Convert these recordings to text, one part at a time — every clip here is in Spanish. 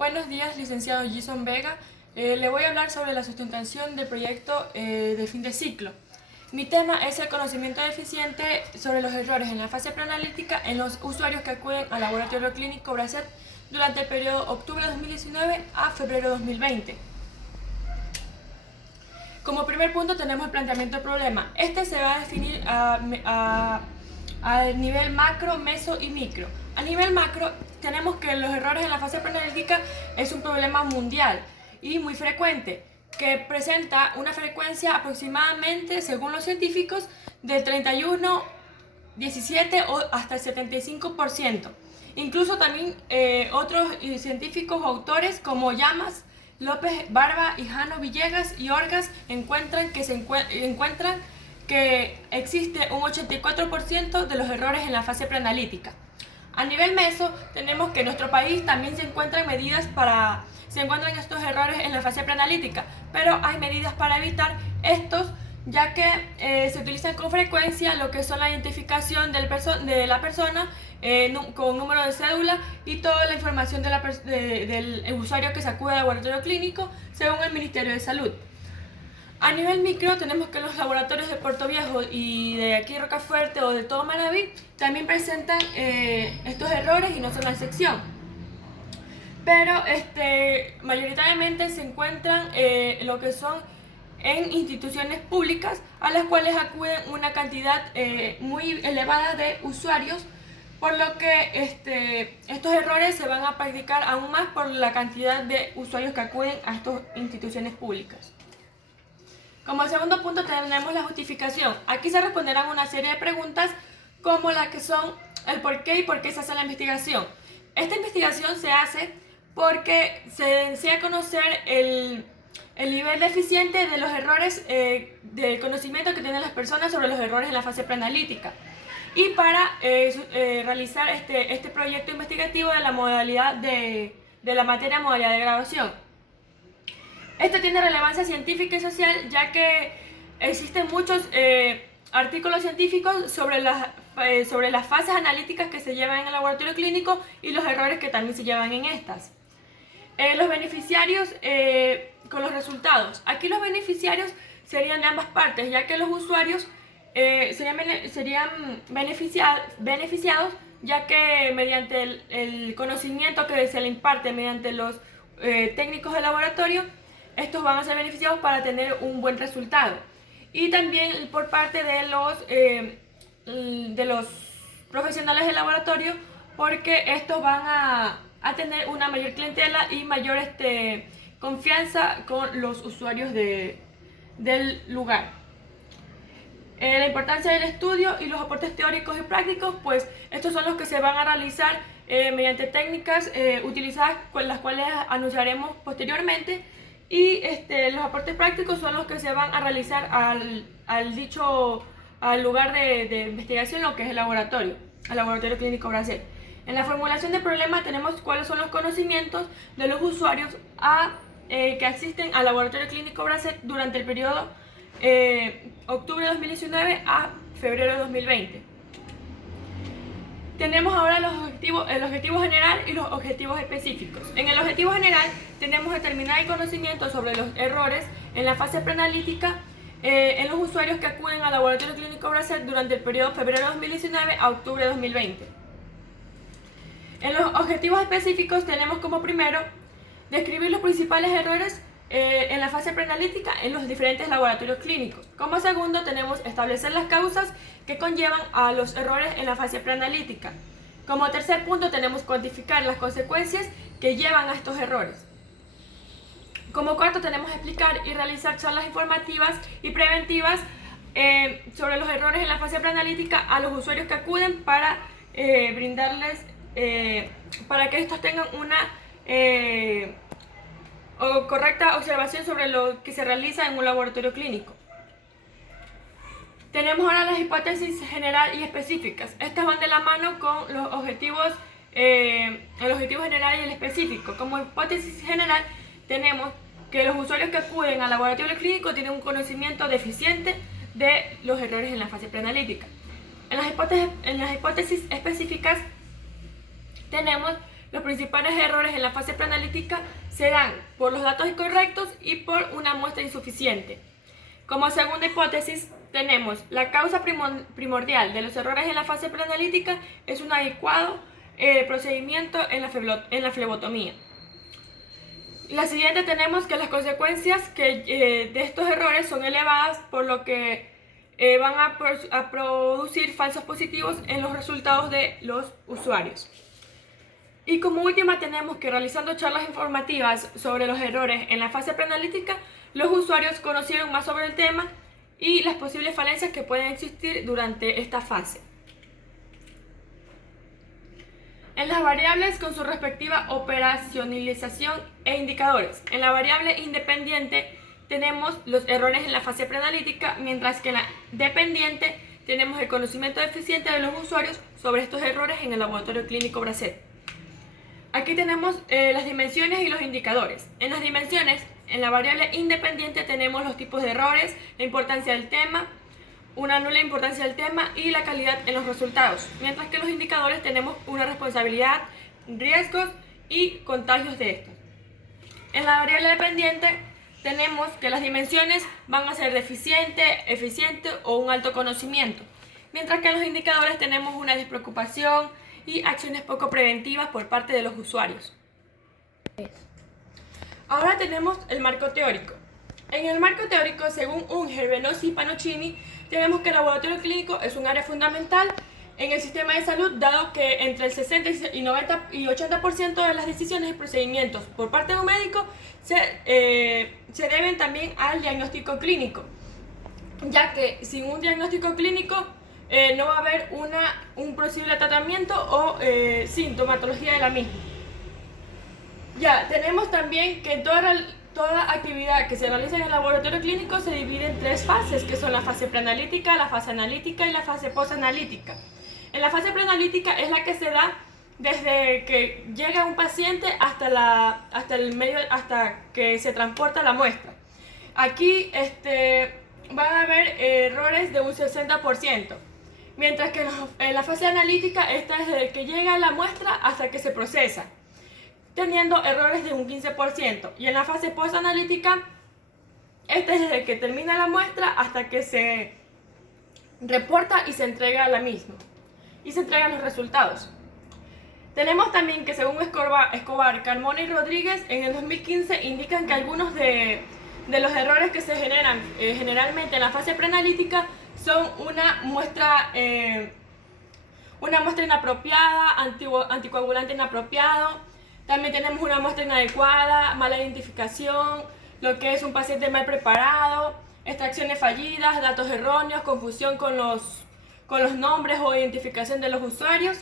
Buenos días, licenciado Jason Vega. Le voy a hablar sobre la sustentación del proyecto de fin de ciclo. Mi tema es el conocimiento deficiente sobre los errores en la fase preanalítica en los usuarios que acuden al laboratorio clínico Bracet durante el periodo octubre de 2019 a febrero de 2020. Como primer punto tenemos el planteamiento del problema. Este se va a definir a nivel macro, meso y micro. A nivel macro tenemos que los errores en la fase preanalítica es un problema mundial y muy frecuente, que presenta una frecuencia aproximadamente, según los científicos, del 31, 17 o hasta el 75%. Incluso también otros científicos o autores como Llamas, López, Barba, Hijano, Villegas y Orgas encuentran que existe un 84% de los errores en la fase preanalítica. A nivel meso, tenemos que en nuestro país también se encuentran estos errores en la fase preanalítica, pero hay medidas para evitar estos, ya que se utilizan con frecuencia lo que son la identificación de la persona con número de cédula y toda la información del usuario que se acude al laboratorio clínico según el Ministerio de Salud. A nivel micro tenemos que los laboratorios de Puerto Viejo y de aquí Rocafuerte o de todo Manaví también presentan estos errores y no son la excepción. Pero mayoritariamente se encuentran lo que son en instituciones públicas a las cuales acuden una cantidad muy elevada de usuarios, por lo que estos errores se van a practicar aún más por la cantidad de usuarios que acuden a estas instituciones públicas. Como segundo punto tenemos la justificación. Aquí se responderán una serie de preguntas como las que son el por qué y por qué se hace la investigación. Esta investigación se hace porque se desea conocer el nivel deficiente de los errores, del conocimiento que tienen las personas sobre los errores en la fase preanalítica. Y para realizar este proyecto investigativo de la modalidad de la materia modalidad de graduación. Esto tiene relevancia científica y social, ya que existen muchos artículos científicos sobre las fases analíticas que se llevan en el laboratorio clínico y los errores que también se llevan en estas. Los beneficiarios con los resultados. Aquí los beneficiarios serían de ambas partes, ya que los usuarios serían beneficiados, ya que mediante el conocimiento que se le imparte mediante los técnicos del laboratorio, estos van a ser beneficiados para tener un buen resultado. Y también por parte de los profesionales del laboratorio, porque estos van a tener una mayor clientela y mayor confianza con los usuarios del lugar. La importancia del estudio y los aportes teóricos y prácticos, pues estos son los que se van a realizar mediante técnicas utilizadas, con las cuales anunciaremos posteriormente. Y los aportes prácticos son los que se van a realizar al lugar de investigación, lo que es el laboratorio clínico Bracet. En la formulación del problema tenemos cuáles son los conocimientos de los usuarios que asisten al laboratorio clínico Bracet durante el periodo octubre de 2019 a febrero de 2020. Tenemos ahora el objetivo general y los objetivos específicos. En el objetivo general tenemos determinar el conocimiento sobre los errores en la fase preanalítica en los usuarios que acuden al laboratorio clínico Bracet durante el periodo febrero de 2019 a octubre de 2020. En los objetivos específicos tenemos como primero describir los principales errores en la fase preanalítica en los diferentes laboratorios clínicos. Como segundo tenemos establecer las causas que conllevan a los errores en la fase preanalítica. Como tercer punto tenemos cuantificar las consecuencias que llevan a estos errores. Como cuarto tenemos explicar y realizar charlas informativas y preventivas sobre los errores en la fase preanalítica a los usuarios que acuden para brindarles, para que estos tengan una correcta observación sobre lo que se realiza en un laboratorio clínico. Tenemos ahora las hipótesis general y específicas. Estas van de la mano con los objetivos, el objetivo general y el específico. Como hipótesis general tenemos que los usuarios que acuden al laboratorio clínico tienen un conocimiento deficiente de los errores en la fase preanalítica. En las hipótesis específicas tenemos Los principales errores en la fase preanalítica se dan por los datos incorrectos y por una muestra insuficiente. Como segunda hipótesis, tenemos la causa primordial de los errores en la fase preanalítica es un adecuado procedimiento en la flebotomía. La siguiente tenemos que las consecuencias de estos errores son elevadas, por lo que van a producir falsos positivos en los resultados de los usuarios. Y como última tenemos que realizando charlas informativas sobre los errores en la fase preanalítica, los usuarios conocieron más sobre el tema y las posibles falencias que pueden existir durante esta fase. En las variables con su respectiva operacionalización e indicadores. En la variable independiente tenemos los errores en la fase preanalítica, mientras que en la dependiente tenemos el conocimiento deficiente de los usuarios sobre estos errores en el laboratorio clínico Bracet. Aquí tenemos las dimensiones y los indicadores. En las dimensiones, en la variable independiente tenemos los tipos de errores, la importancia del tema, una nula importancia del tema y la calidad en los resultados. Mientras que en los indicadores tenemos una responsabilidad, riesgos y contagios de estos. En la variable dependiente tenemos que las dimensiones van a ser deficiente, eficiente o un alto conocimiento. Mientras que en los indicadores tenemos una despreocupación y acciones poco preventivas por parte de los usuarios. Ahora tenemos el marco teórico. En el marco teórico, según Unger, Venosi y Panoccini, tenemos que el laboratorio clínico es un área fundamental en el sistema de salud, dado que entre el 60 y 90 y 80% de las decisiones y procedimientos por parte de un médico se deben también al diagnóstico clínico, ya que sin un diagnóstico clínico no va a haber un posible tratamiento o sintomatología de la misma. Ya, tenemos también que toda actividad que se realiza en el laboratorio clínico se divide en tres fases, que son la fase preanalítica, la fase analítica y la fase posanalítica. En la fase preanalítica es la que se da desde que llega un paciente hasta que se transporta la muestra. Aquí van a haber errores de un 60%. Mientras que en la fase analítica, esta es desde que llega la muestra hasta que se procesa, teniendo errores de un 15%. Y en la fase postanalítica, esta es desde que termina la muestra hasta que se reporta y se entrega la misma. Y se entregan los resultados. Tenemos también que según Escobar, Carmona y Rodríguez, en el 2015 indican que algunos de los errores que se generan generalmente en la fase preanalítica son una muestra inapropiada, anticoagulante inapropiado. También tenemos una muestra inadecuada, mala identificación, lo que es un paciente mal preparado, extracciones fallidas, datos erróneos, confusión con los nombres o identificación de los usuarios.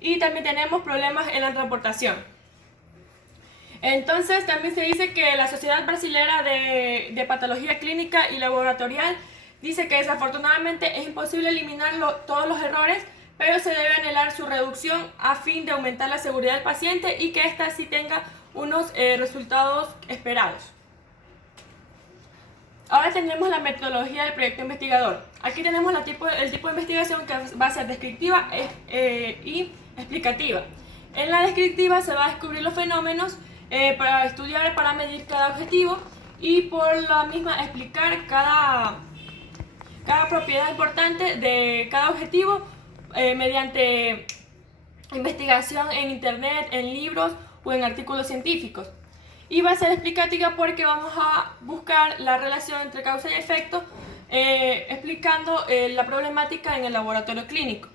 Y también tenemos problemas en la transportación. Entonces también se dice que la Sociedad Brasilera de Patología Clínica y Laboratorial dice que desafortunadamente es imposible eliminar todos los errores, pero se debe anhelar su reducción a fin de aumentar la seguridad del paciente y que ésta sí tenga unos resultados esperados. Ahora tenemos la metodología del proyecto investigador. Aquí tenemos el tipo de investigación que va a ser descriptiva y explicativa. En la descriptiva se va a descubrir los fenómenos para estudiar, para medir cada objetivo y por la misma explicar cada propiedad importante de cada objetivo mediante investigación en internet, en libros o en artículos científicos. Y va a ser explicativa porque vamos a buscar la relación entre causa y efecto explicando la problemática en el laboratorio clínico.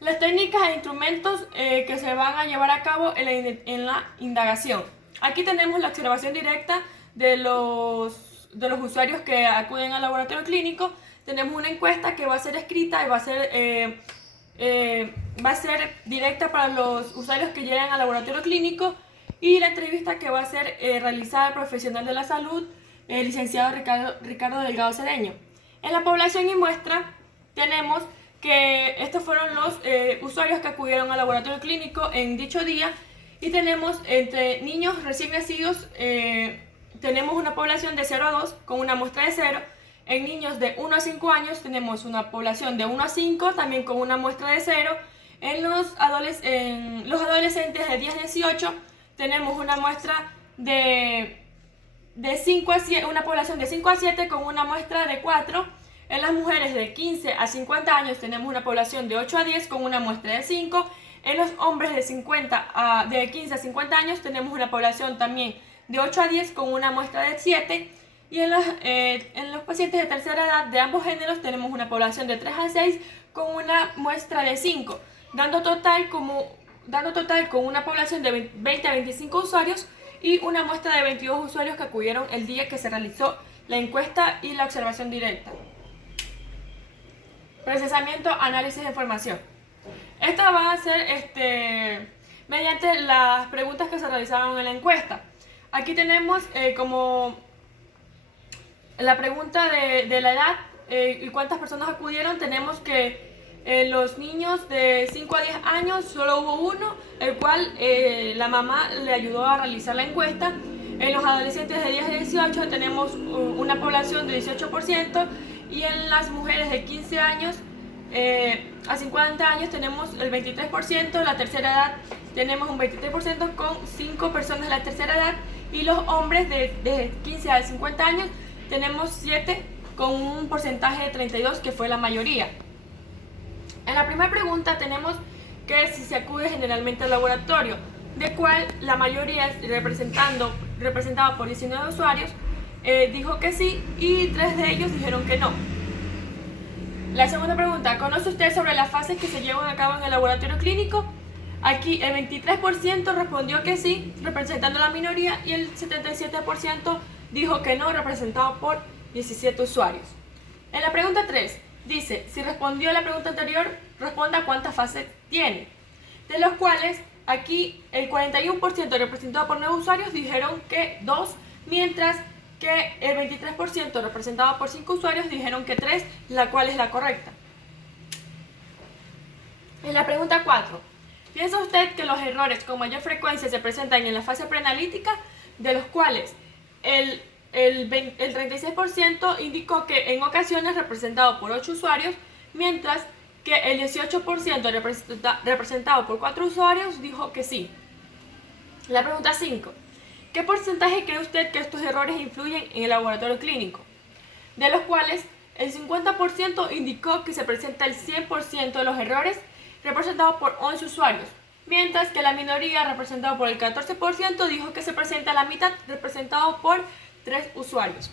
Las técnicas e instrumentos que se van a llevar a cabo en la indagación. Aquí tenemos la observación directa de los usuarios que acuden al laboratorio clínico. Tenemos una encuesta que va a ser escrita y va a ser directa para los usuarios que llegan al laboratorio clínico, y la entrevista que va a ser realizada al profesional de la salud, el licenciado Ricardo Delgado Cedeño. En la población y muestra tenemos que estos fueron los usuarios que acudieron al laboratorio clínico en dicho día, y tenemos entre niños recién nacidos, tenemos una población de 0 a 2 con una muestra de 0. En niños de 1 a 5 años tenemos una población de 1 a 5 también con una muestra de 0. En los adolescentes de 10 a 18 tenemos una muestra de 5 a 7, una población de 5 a 7 con una muestra de 4. En las mujeres de 15 a 50 años tenemos una población de 8 a 10 con una muestra de 5. En los hombres de 15 a 50 años tenemos una población también de 8 a 10 con una muestra de 7. Y en los pacientes de tercera edad de ambos géneros tenemos una población de 3 a 6 con una muestra de 5, dando total con una población de 20 a 25 usuarios y una muestra de 22 usuarios que acudieron el día que se realizó la encuesta y la observación directa. Procesamiento, análisis de información. Esto va a ser mediante las preguntas que se realizaron en la encuesta. Aquí tenemos como la pregunta de la edad y cuántas personas acudieron. Tenemos que los niños de 5 a 10 años solo hubo uno, el cual la mamá le ayudó a realizar la encuesta. En los adolescentes de 10 a 18 tenemos una población de 18%, y en las mujeres de 15 años a 50 años tenemos el 23%, la tercera edad tenemos un 23% con 5 personas de la tercera edad, y los hombres de 15 a 50 años tenemos 7 con un porcentaje de 32, que fue la mayoría. En la primera pregunta tenemos que si se acude generalmente al laboratorio, de cual la mayoría, representada por 19 usuarios, dijo que sí, y 3 de ellos dijeron que no. La segunda pregunta, ¿conoce usted sobre las fases que se llevan a cabo en el laboratorio clínico? Aquí el 23% respondió que sí, representando la minoría, y el 77% dijo que no, representado por 17 usuarios. En la pregunta 3, dice, si respondió a la pregunta anterior, responda cuántas fases tiene. De los cuales, aquí el 41% representado por 9 usuarios dijeron que 2, mientras que el 23% representado por 5 usuarios dijeron que 3, la cual es la correcta. En la pregunta 4, ¿piensa usted que los errores con mayor frecuencia se presentan en la fase preanalítica? De los cuales el 36% indicó que en ocasiones representado por 8 usuarios, mientras que el 18% representado por 4 usuarios dijo que sí. La pregunta 5. ¿Qué porcentaje cree usted que estos errores influyen en el laboratorio clínico? De los cuales el 50% indicó que se presenta el 100% de los errores representados por 11 usuarios, mientras que la minoría, representada por el 14%, dijo que se presenta la mitad, representado por 3 usuarios.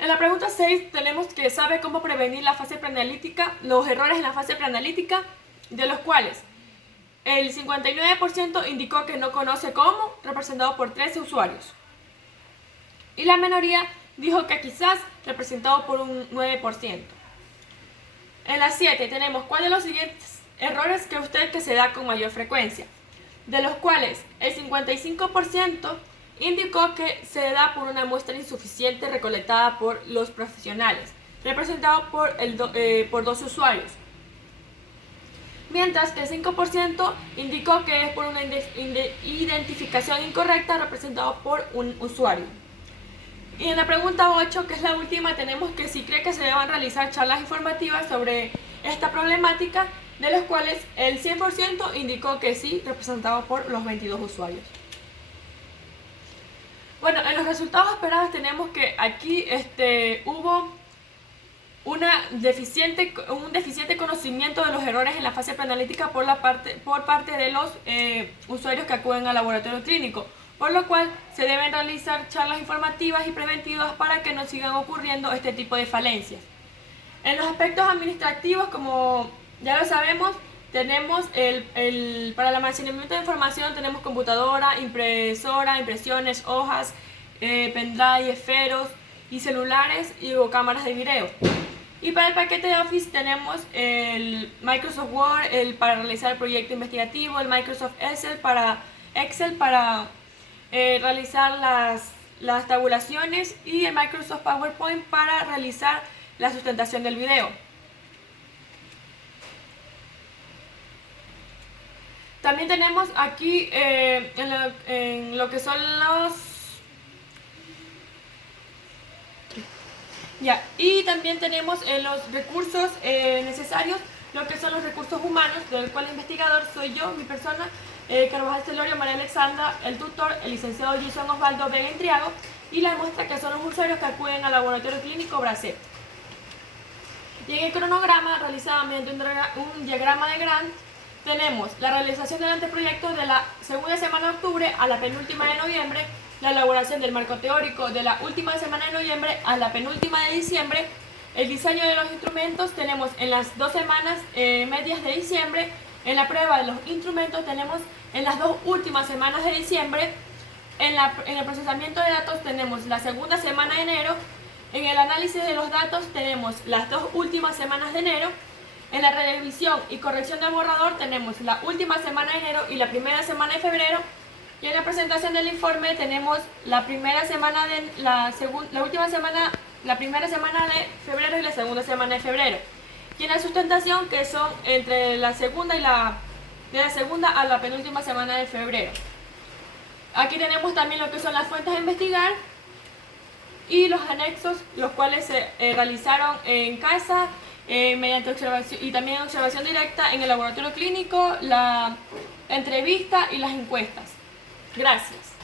En la pregunta 6 tenemos que sabe cómo prevenir la fase preanalítica, los errores en la fase preanalítica, de los cuales el 59% indicó que no conoce cómo, representado por 13 usuarios. Y la minoría dijo que quizás, representado por un 9%. En la 7 tenemos cuáles de los siguientes errores cree usted que se da con mayor frecuencia, de los cuales el 55% indicó que se da por una muestra insuficiente recolectada por los profesionales, representado por 2 usuarios. Mientras que el 5% indicó que es por una identificación incorrecta, representado por un usuario. Y en la pregunta 8, que es la última, tenemos que si cree que se deban realizar charlas informativas sobre esta problemática, de los cuales el 100% indicó que sí, representado por los 22 usuarios. Bueno, en los resultados esperados tenemos que aquí hubo un deficiente conocimiento de los errores en la fase preanalítica por parte de los usuarios que acuden al laboratorio clínico, por lo cual se deben realizar charlas informativas y preventivas para que no sigan ocurriendo este tipo de falencias. En los aspectos administrativos, como ya lo sabemos, tenemos para el almacenamiento de información tenemos computadora, impresora, impresiones, hojas, pendrive, esferos y celulares o cámaras de video. Y para el paquete de Office tenemos el Microsoft Word para realizar el proyecto investigativo, el Microsoft Excel para realizar las tabulaciones, y el Microsoft PowerPoint para realizar la sustentación del video. También tenemos aquí en lo que son y también tenemos los recursos necesarios lo que son los recursos humanos, del cual el investigador soy yo, mi persona, Carvajal Celorio María Alexandra, el tutor, el licenciado Jason Osvaldo Vega Intriago, y la muestra que son los usuarios que acuden al laboratorio clínico Bracet. Y en el cronograma, realizado mediante un diagrama de Gantt, tenemos la realización del anteproyecto de la segunda semana de octubre a la penúltima de noviembre, la elaboración del marco teórico de la última semana de noviembre a la penúltima de diciembre, el diseño de los instrumentos tenemos en las 2 semanas medias de diciembre, en la prueba de los instrumentos tenemos en las 2 últimas semanas de diciembre, en el procesamiento de datos tenemos la segunda semana de enero, en el análisis de los datos tenemos las 2 últimas semanas de enero, en la revisión y corrección del borrador tenemos la última semana de enero y la primera semana de febrero, y en la presentación del informe tenemos la primera semana de la primera semana de febrero y la segunda semana de febrero. Y en la sustentación, que son entre la segunda y de la segunda a la penúltima semana de febrero. Aquí tenemos también lo que son las fuentes a investigar y los anexos, los cuales se realizaron en casa, mediante observación y también observación directa en el laboratorio clínico, la entrevista y las encuestas. Gracias.